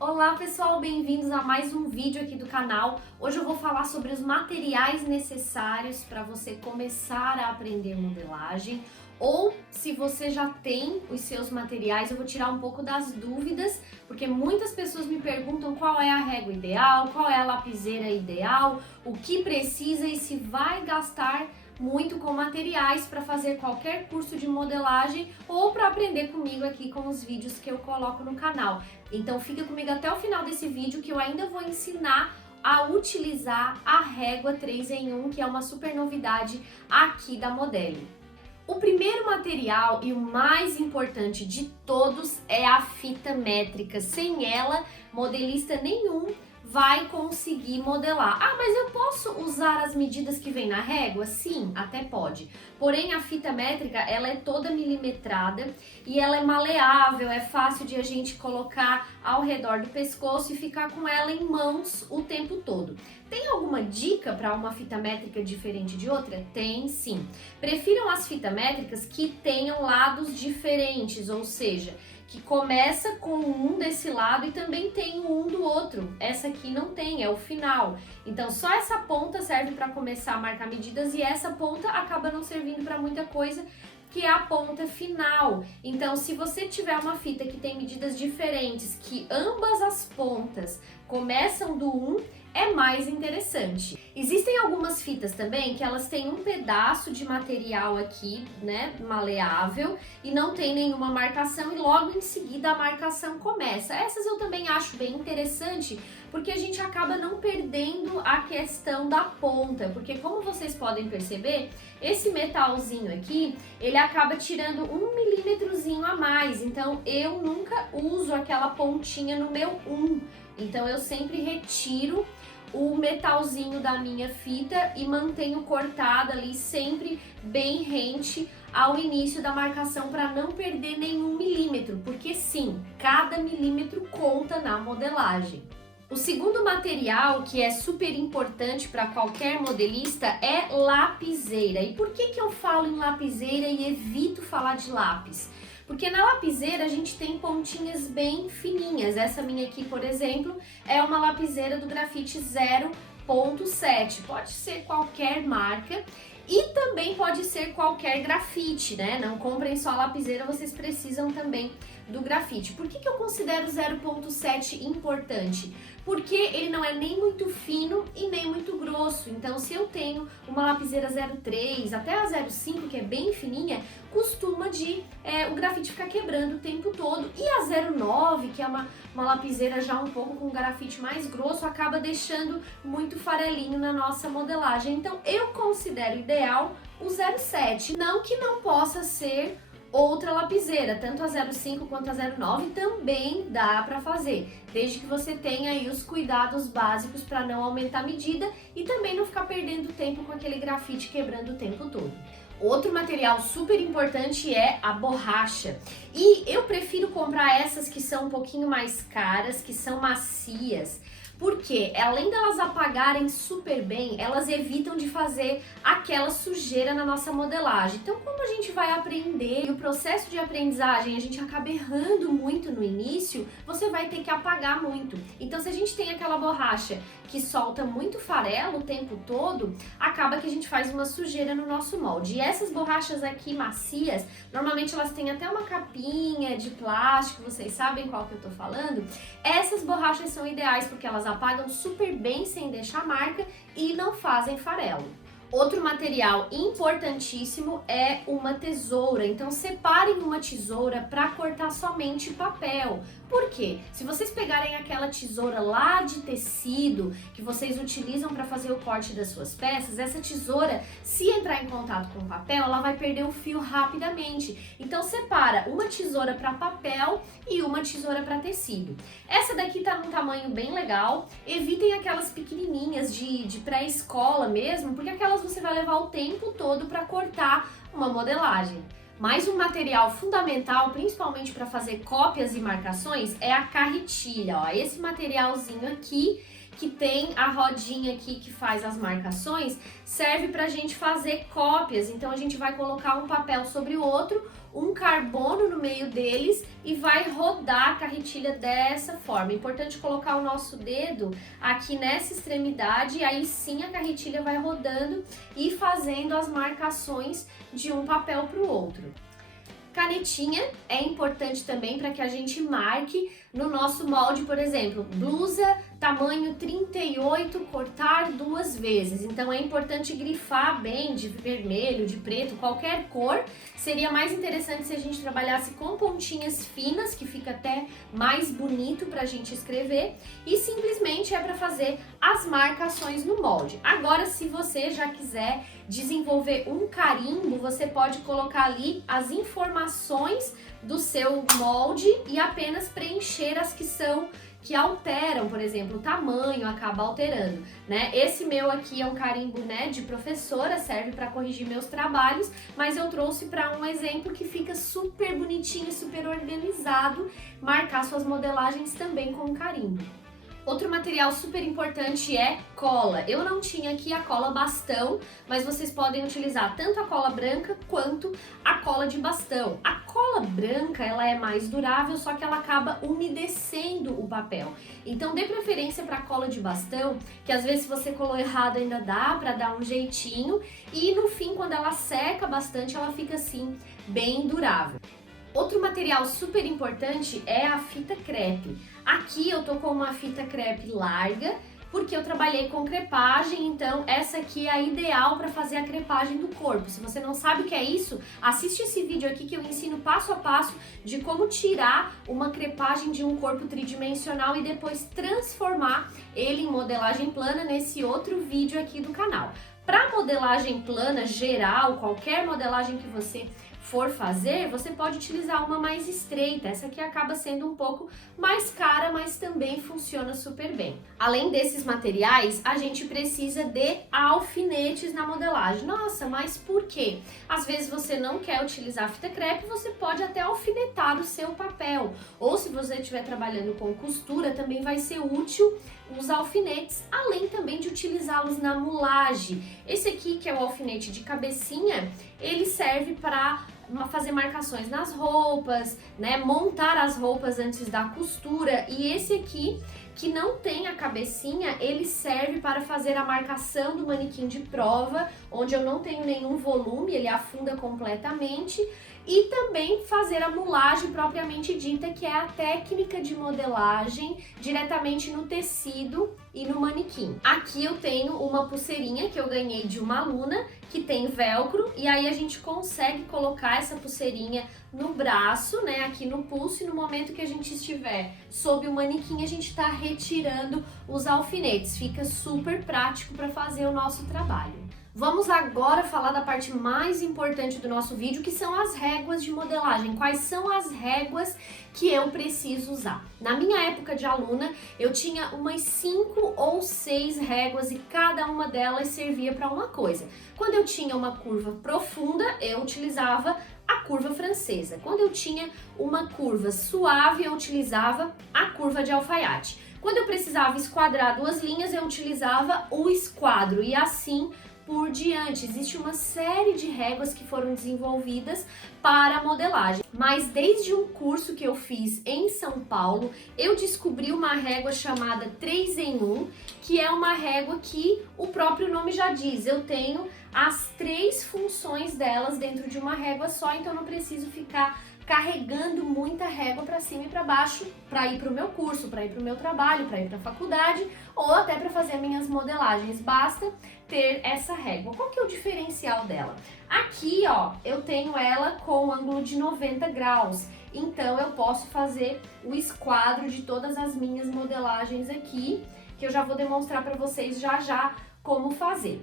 Olá pessoal, bem-vindos a mais um vídeo aqui do canal. Hoje eu vou falar sobre os materiais necessários para você começar a aprender modelagem, ou se você já tem os seus materiais, eu vou tirar um pouco das dúvidas, porque muitas pessoas me perguntam qual é a régua ideal, qual é a lapiseira ideal, o que precisa e se vai gastar muito com materiais para fazer qualquer curso de modelagem ou para aprender comigo aqui com os vídeos que eu coloco no canal. Então fica comigo até o final desse vídeo que eu ainda vou ensinar a utilizar a régua 3 em 1, que é uma super novidade aqui da Modeli. O primeiro material e o mais importante de todos é a fita métrica. Sem ela, modelista nenhum vai conseguir modelar. Ah, mas eu posso usar as medidas que vem na régua? Sim, até pode. Porém, a fita métrica, ela é toda milimetrada e ela é maleável, é fácil de a gente colocar ao redor do pescoço e ficar com ela em mãos o tempo todo. Tem alguma dica para uma fita métrica diferente de outra? Tem sim. Prefiram as fitas métricas que tenham lados diferentes, ou seja, que começa com um desse lado e também tem um do outro. Essa aqui não tem, é o final. Então só essa ponta serve para começar a marcar medidas e essa ponta acaba não servindo para muita coisa, que é a ponta final. Então se você tiver uma fita que tem medidas diferentes, que ambas as pontas começam do 1, é mais interessante. Existem algumas fitas também que elas têm um pedaço de material aqui, né, maleável, e não tem nenhuma marcação e logo em seguida a marcação começa. Essas eu também acho bem interessante, porque a gente acaba não perdendo a questão da ponta, porque como vocês podem perceber, esse metalzinho aqui, ele acaba tirando 1 milímetrozinho a mais, então eu nunca uso aquela pontinha no meu 1, então eu sempre retiro o metalzinho da minha fita e mantenho cortada ali sempre bem rente ao início da marcação para não perder nenhum milímetro, porque sim, cada milímetro conta na modelagem. O segundo material que é super importante para qualquer modelista é lapiseira. E por que eu falo em lapiseira e evito falar de lápis? Porque na lapiseira a gente tem pontinhas bem fininhas. Essa minha aqui, por exemplo, é uma lapiseira do grafite 0.7. Pode ser qualquer marca e também pode ser qualquer grafite, né? Não comprem só a lapiseira, vocês precisam também do grafite. Por que eu considero 0.7 importante? Porque ele não é nem muito fino e nem muito grosso. Então, se eu tenho uma lapiseira 0.3 até a 0.5, que é bem fininha, costuma o grafite ficar quebrando o tempo todo. E a 0.9, que é uma lapiseira já um pouco com grafite mais grosso, acaba deixando muito farelinho na nossa modelagem. Então, eu considero ideal o 0.7. Não que não possa ser outra lapiseira, tanto a 0.5 quanto a 0.9 também dá para fazer, desde que você tenha aí os cuidados básicos para não aumentar a medida e também não ficar perdendo tempo com aquele grafite quebrando o tempo todo. Outro material super importante é a borracha, e eu prefiro comprar essas que são um pouquinho mais caras, que são macias, porque além delas apagarem super bem, elas evitam de fazer aquela sujeira na nossa modelagem. Então, como a gente vai aprender e o processo de aprendizagem a gente acaba errando muito no início, você vai ter que apagar muito. Então, se a gente tem aquela borracha que solta muito farelo o tempo todo, acaba que a gente faz uma sujeira no nosso molde. E essas borrachas aqui macias, normalmente elas têm até uma capinha de plástico, vocês sabem qual que eu tô falando? Essas borrachas são ideais porque elas apagam super bem sem deixar marca e não fazem farelo. Outro material importantíssimo é uma tesoura, então separem uma tesoura para cortar somente papel. Por quê? Se vocês pegarem aquela tesoura lá de tecido que vocês utilizam para fazer o corte das suas peças, essa tesoura, se entrar em contato com o papel, ela vai perder o fio rapidamente. Então separa uma tesoura para papel e uma tesoura para tecido. Essa daqui tá num tamanho bem legal. Evitem aquelas pequenininhas de pré-escola mesmo, porque aquelas você vai levar o tempo todo para cortar uma modelagem. Mais um material fundamental, principalmente para fazer cópias e marcações, é a carretilha. Ó. Esse materialzinho aqui, que tem a rodinha aqui que faz as marcações, serve para a gente fazer cópias. Então a gente vai colocar um papel sobre o outro, um carbono no meio deles e vai rodar a carretilha dessa forma. É importante colocar o nosso dedo aqui nessa extremidade e aí sim a carretilha vai rodando e fazendo as marcações de um papel para o outro. Canetinha é importante também para que a gente marque no nosso molde, por exemplo, blusa tamanho 38, cortar 2 vezes. Então é importante grifar bem de vermelho, de preto, qualquer cor. Seria mais interessante se a gente trabalhasse com pontinhas finas, que fica até mais bonito para a gente escrever. E simplesmente é para fazer as marcações no molde. Agora, se você já quiser desenvolver um carimbo, você pode colocar ali as informações do seu molde e apenas preencher as que alteram, por exemplo, o tamanho acaba alterando, né? Esse meu aqui é um carimbo, né, de professora, serve para corrigir meus trabalhos, mas eu trouxe para um exemplo que fica super bonitinho, super organizado, marcar suas modelagens também com carimbo. Outro material super importante é cola. Eu não tinha aqui a cola bastão, mas vocês podem utilizar tanto a cola branca quanto a cola de bastão. A cola branca, ela é mais durável, só que ela acaba umedecendo o papel. Então dê preferência para a cola de bastão, que às vezes se você colou errado ainda dá para dar um jeitinho e no fim, quando ela seca bastante, ela fica assim bem durável. Outro material super importante é a fita crepe. Aqui eu tô com uma fita crepe larga, porque eu trabalhei com crepagem, então essa aqui é a ideal para fazer a crepagem do corpo. Se você não sabe o que é isso, assiste esse vídeo aqui que eu ensino passo a passo de como tirar uma crepagem de um corpo tridimensional e depois transformar ele em modelagem plana nesse outro vídeo aqui do canal. Para modelagem plana geral, qualquer modelagem que você for fazer, você pode utilizar uma mais estreita. Essa aqui acaba sendo um pouco mais cara, mas também funciona super bem. Além desses materiais, a gente precisa de alfinetes na modelagem. Nossa, mas por quê? Às vezes você não quer utilizar fita crepe, você pode até alfinetar o seu papel. Ou se você estiver trabalhando com costura, também vai ser útil os alfinetes, além também de utilizá-los na mulagem. Esse aqui, que é o alfinete de cabecinha, ele serve para fazer marcações nas roupas, né, montar as roupas antes da costura. E esse aqui, que não tem a cabecinha, ele serve para fazer a marcação do manequim de prova, onde eu não tenho nenhum volume, ele afunda completamente. E também fazer a mulagem propriamente dita, que é a técnica de modelagem diretamente no tecido e no manequim. Aqui eu tenho uma pulseirinha que eu ganhei de uma aluna, que tem velcro, e aí a gente consegue colocar essa pulseirinha no braço, né, aqui no pulso, e no momento que a gente estiver sob o manequim, a gente está retirando os alfinetes. Fica super prático para fazer o nosso trabalho. Vamos agora falar da parte mais importante do nosso vídeo, que são as réguas de modelagem. Quais são as réguas que eu preciso usar? Na minha época de aluna, eu tinha umas 5 ou 6 réguas e cada uma delas servia para uma coisa. Quando eu tinha uma curva profunda, eu utilizava a curva francesa. Quando eu tinha uma curva suave, eu utilizava a curva de alfaiate. Quando eu precisava esquadrar 2 linhas, eu utilizava o esquadro e assim por diante. Existe uma série de réguas que foram desenvolvidas para a modelagem, mas desde um curso que eu fiz em São Paulo, eu descobri uma régua chamada 3 em 1, que é uma régua que o próprio nome já diz, eu tenho as 3 funções delas dentro de uma régua só, então não preciso ficar carregando muita régua para cima e para baixo para ir para o meu curso, para ir para o meu trabalho, para ir para a faculdade ou até para fazer minhas modelagens. Basta ter essa régua. Qual que é o diferencial dela? Aqui, ó, eu tenho ela com ângulo de 90 graus. Então eu posso fazer o esquadro de todas as minhas modelagens aqui, que eu já vou demonstrar para vocês já já como fazer.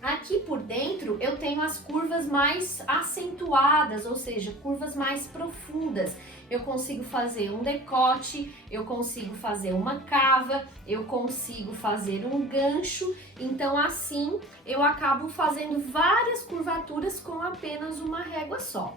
Aqui por dentro eu tenho as curvas mais acentuadas, ou seja, curvas mais profundas. Eu consigo fazer um decote, eu consigo fazer uma cava, eu consigo fazer um gancho. Então assim eu acabo fazendo várias curvaturas com apenas uma régua só.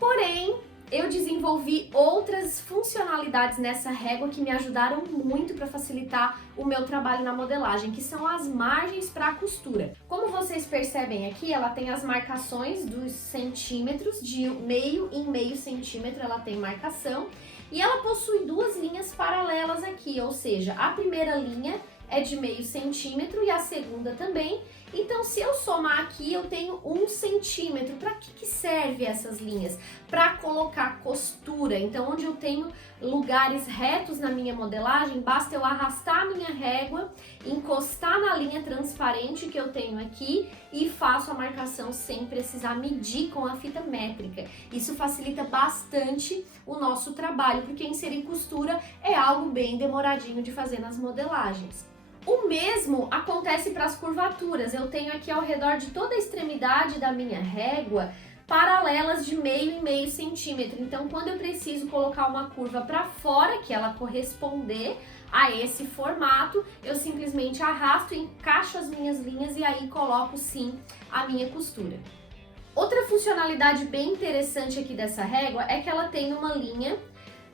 Porém, eu desenvolvi outras funcionalidades nessa régua que me ajudaram muito para facilitar o meu trabalho na modelagem, que são as margens para a costura. Como vocês percebem aqui, ela tem as marcações dos centímetros, de meio em meio centímetro ela tem marcação, e ela possui duas linhas paralelas aqui, ou seja, a primeira linha é de meio centímetro e a segunda também. Então, se eu somar aqui, eu tenho 1 centímetro. Para que serve essas linhas? Para colocar costura. Então, onde eu tenho lugares retos na minha modelagem, basta eu arrastar a minha régua, encostar na linha transparente que eu tenho aqui e faço a marcação sem precisar medir com a fita métrica. Isso facilita bastante o nosso trabalho, porque inserir costura é algo bem demoradinho de fazer nas modelagens. O mesmo acontece para as curvaturas. Eu tenho aqui ao redor de toda a extremidade da minha régua paralelas de meio em meio centímetro. Então, quando eu preciso colocar uma curva para fora, que ela corresponder a esse formato, eu simplesmente arrasto, encaixo as minhas linhas e aí coloco sim a minha costura. Outra funcionalidade bem interessante aqui dessa régua é que ela tem uma linha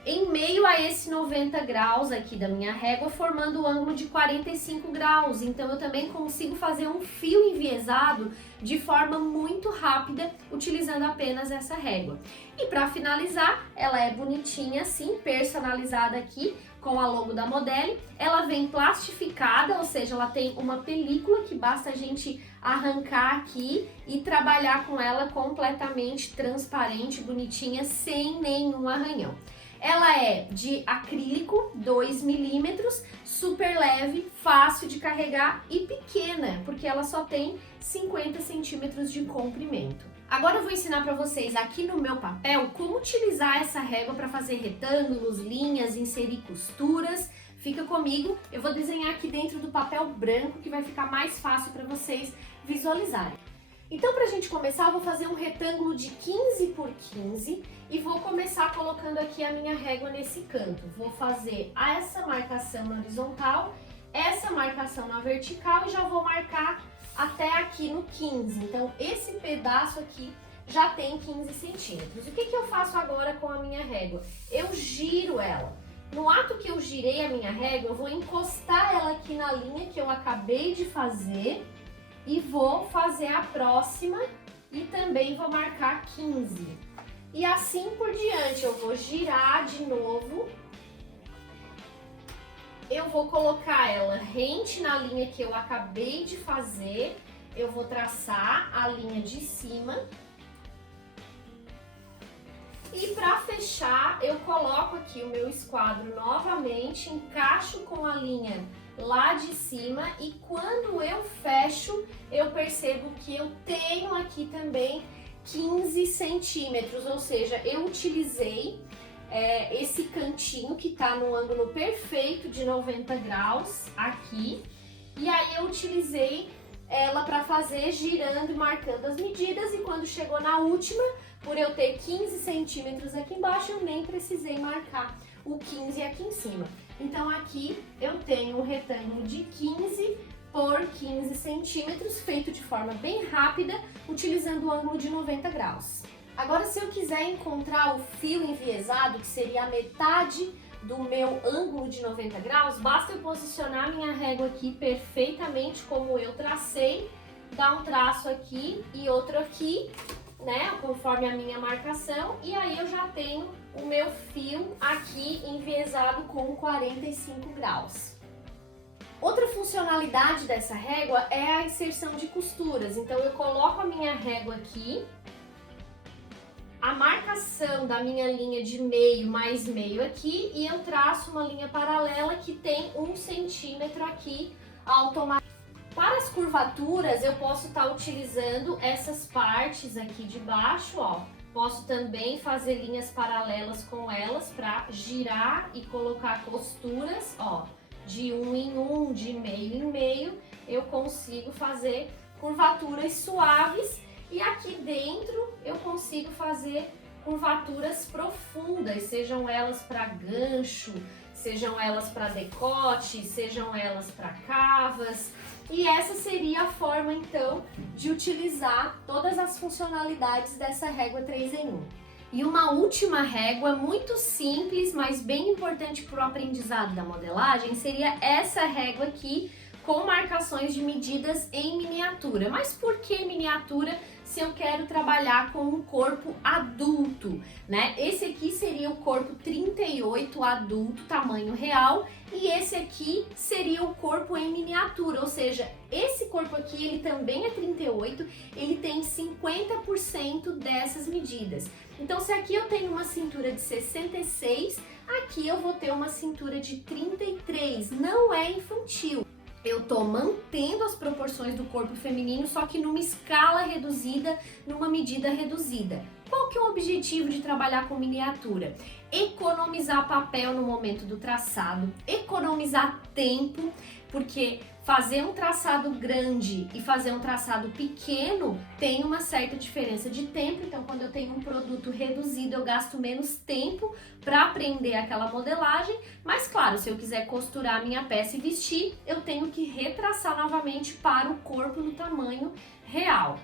em meio a esse 90 graus aqui da minha régua, formando o ângulo de 45 graus. Então eu também consigo fazer um fio enviesado de forma muito rápida, utilizando apenas essa régua. E para finalizar, ela é bonitinha assim, personalizada aqui, com a logo da Modelle. Ela vem plastificada, ou seja, ela tem uma película que basta a gente arrancar aqui e trabalhar com ela completamente transparente, bonitinha, sem nenhum arranhão. Ela é de acrílico, 2 milímetros, super leve, fácil de carregar e pequena, porque ela só tem 50 centímetros de comprimento. Agora eu vou ensinar para vocês aqui no meu papel como utilizar essa régua para fazer retângulos, linhas, inserir costuras. Fica comigo, eu vou desenhar aqui dentro do papel branco que vai ficar mais fácil para vocês visualizarem. Então, para a gente começar, eu vou fazer um retângulo de 15 por 15 e vou começar colocando aqui a minha régua nesse canto. Vou fazer essa marcação na horizontal, essa marcação na vertical e já vou marcar até aqui no 15. Então, esse pedaço aqui já tem 15 centímetros. O que eu faço agora com a minha régua? Eu giro ela. No ato que eu girei a minha régua, eu vou encostar ela aqui na linha que eu acabei de fazer e vou fazer a próxima e também vou marcar 15. E assim por diante, eu vou girar de novo. Eu vou colocar ela rente na linha que eu acabei de fazer. Eu vou traçar a linha de cima. E para fechar, eu coloco aqui o meu esquadro novamente, encaixo com a linha lá de cima e quando eu fecho, eu percebo que eu tenho aqui também 15 centímetros, ou seja, eu utilizei esse cantinho que tá no ângulo perfeito de 90 graus aqui, e aí eu utilizei ela para fazer girando e marcando as medidas, e quando chegou na última, por eu ter 15 centímetros aqui embaixo, eu nem precisei marcar o 15 aqui em cima. Então aqui eu tenho um retângulo de 15 por 15 centímetros, feito de forma bem rápida, utilizando o ângulo de 90 graus. Agora, se eu quiser encontrar o fio enviesado, que seria a metade do meu ângulo de 90 graus, basta eu posicionar minha régua aqui perfeitamente como eu tracei, dar um traço aqui e outro aqui, né, conforme a minha marcação, e aí eu já tenho o meu fio aqui enviesado com 45 graus. Outra funcionalidade dessa régua é a inserção de costuras. Então eu coloco a minha régua aqui, a marcação da minha linha de meio mais meio aqui, e eu traço uma linha paralela que tem 1 centímetro aqui automaticamente. Para as curvaturas, eu posso estar utilizando essas partes aqui de baixo, ó. Posso também fazer linhas paralelas com elas para girar e colocar costuras, ó. De 1 em 1, de meio em meio, eu consigo fazer curvaturas suaves. E aqui dentro eu consigo fazer curvaturas profundas, sejam elas para gancho, sejam elas para decote, sejam elas para cavas. E essa seria a forma, então, de utilizar todas as funcionalidades dessa régua 3 em 1. E uma última régua muito simples, mas bem importante para o aprendizado da modelagem, seria essa régua aqui, com marcações de medidas em miniatura. Mas por que miniatura se eu quero trabalhar com um corpo adulto, né? Esse aqui seria o corpo 38 adulto, tamanho real, e esse aqui seria o corpo em miniatura, ou seja, esse corpo aqui ele também é 38, ele tem 50% dessas medidas. Então se aqui eu tenho uma cintura de 66, aqui eu vou ter uma cintura de 33, não é infantil. Eu tô mantendo as proporções do corpo feminino, só que numa escala reduzida, numa medida reduzida. Qual que é o objetivo de trabalhar com miniatura? Economizar papel no momento do traçado, economizar tempo, porque fazer um traçado grande e fazer um traçado pequeno tem uma certa diferença de tempo. Então, quando eu tenho um produto reduzido, eu gasto menos tempo para aprender aquela modelagem. Mas, claro, se eu quiser costurar a minha peça e vestir, eu tenho que retraçar novamente para o corpo no tamanho real.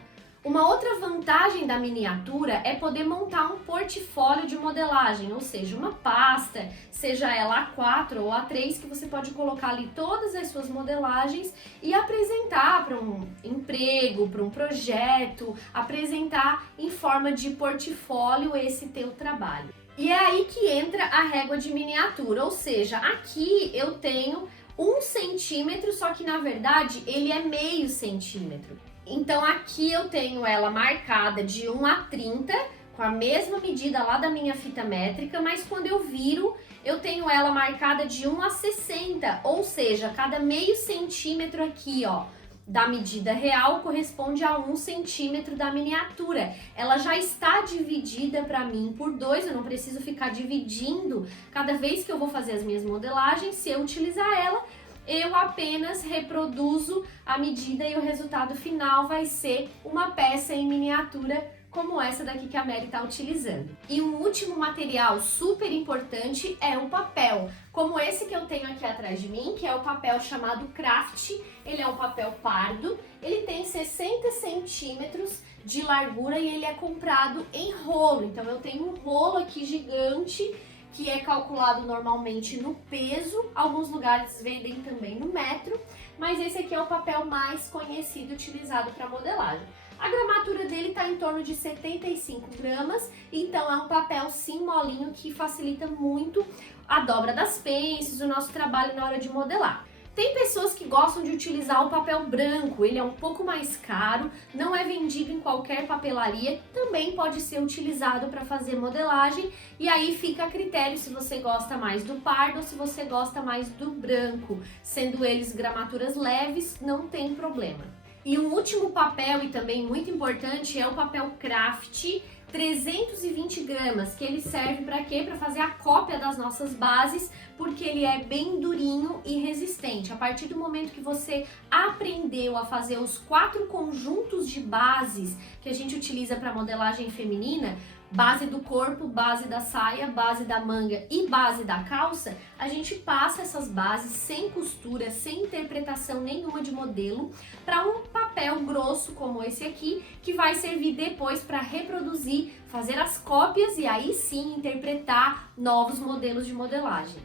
Uma outra vantagem da miniatura é poder montar um portfólio de modelagem, ou seja, uma pasta, seja ela A4 ou A3, que você pode colocar ali todas as suas modelagens e apresentar para um emprego, para um projeto, apresentar em forma de portfólio esse teu trabalho. E é aí que entra a régua de miniatura, ou seja, aqui eu tenho 1 centímetro, só que na verdade ele é meio centímetro. Então aqui eu tenho ela marcada de 1 a 30, com a mesma medida lá da minha fita métrica, mas quando eu viro, eu tenho ela marcada de 1 a 60, ou seja, cada meio centímetro aqui, ó, da medida real corresponde a 1 centímetro da miniatura. Ela já está dividida para mim por 2, eu não preciso ficar dividindo cada vez que eu vou fazer as minhas modelagens. Se eu utilizar ela, eu apenas reproduzo a medida e o resultado final vai ser uma peça em miniatura como essa daqui que a Mary está utilizando. E um último material super importante é o papel, como esse que eu tenho aqui atrás de mim, que é o papel chamado Craft. Ele é um papel pardo, ele tem 60 centímetros de largura e ele é comprado em rolo. Então eu tenho um rolo aqui gigante, que é calculado normalmente no peso, alguns lugares vendem também no metro, mas esse aqui é o papel mais conhecido utilizado para modelagem. A gramatura dele está em torno de 75 gramas, então é um papel sim molinho que facilita muito a dobra das pences, o nosso trabalho na hora de modelar. Tem pessoas que gostam de utilizar o papel branco, ele é um pouco mais caro, não é vendido em qualquer papelaria, também pode ser utilizado para fazer modelagem, e aí fica a critério se você gosta mais do pardo ou se você gosta mais do branco, sendo eles gramaturas leves, não tem problema. E um último papel, e também muito importante, é o papel Craft 320 gramas, que ele serve para quê? Para fazer a cópia das nossas bases, porque ele é bem durinho e resistente. A partir do momento que você aprendeu a fazer os 4 conjuntos de bases que a gente utiliza para modelagem feminina, base do corpo, base da saia, base da manga e base da calça, a gente passa essas bases sem costura, sem interpretação nenhuma de modelo, para um papel grosso como esse aqui, que vai servir depois para reproduzir, fazer as cópias e aí sim interpretar novos modelos de modelagem.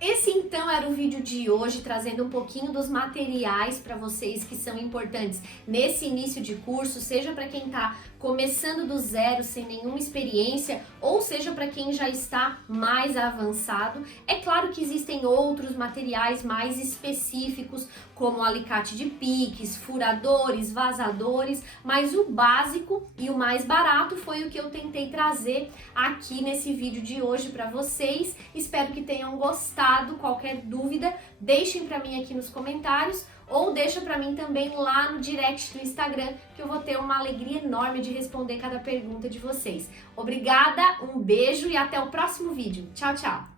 Esse então era o vídeo de hoje, trazendo um pouquinho dos materiais para vocês que são importantes nesse início de curso, seja para quem está começando do zero, sem nenhuma experiência, ou seja para quem já está mais avançado. É claro que existem outros materiais mais específicos, como alicate de piques, furadores, vazadores, mas o básico e o mais barato foi o que eu tentei trazer aqui nesse vídeo de hoje para vocês. Espero que tenham gostado. Qualquer dúvida, deixem para mim aqui nos comentários ou deixa para mim também lá no direct do Instagram, que eu vou ter uma alegria enorme de responder cada pergunta de vocês. Obrigada, um beijo e até o próximo vídeo. Tchau, tchau!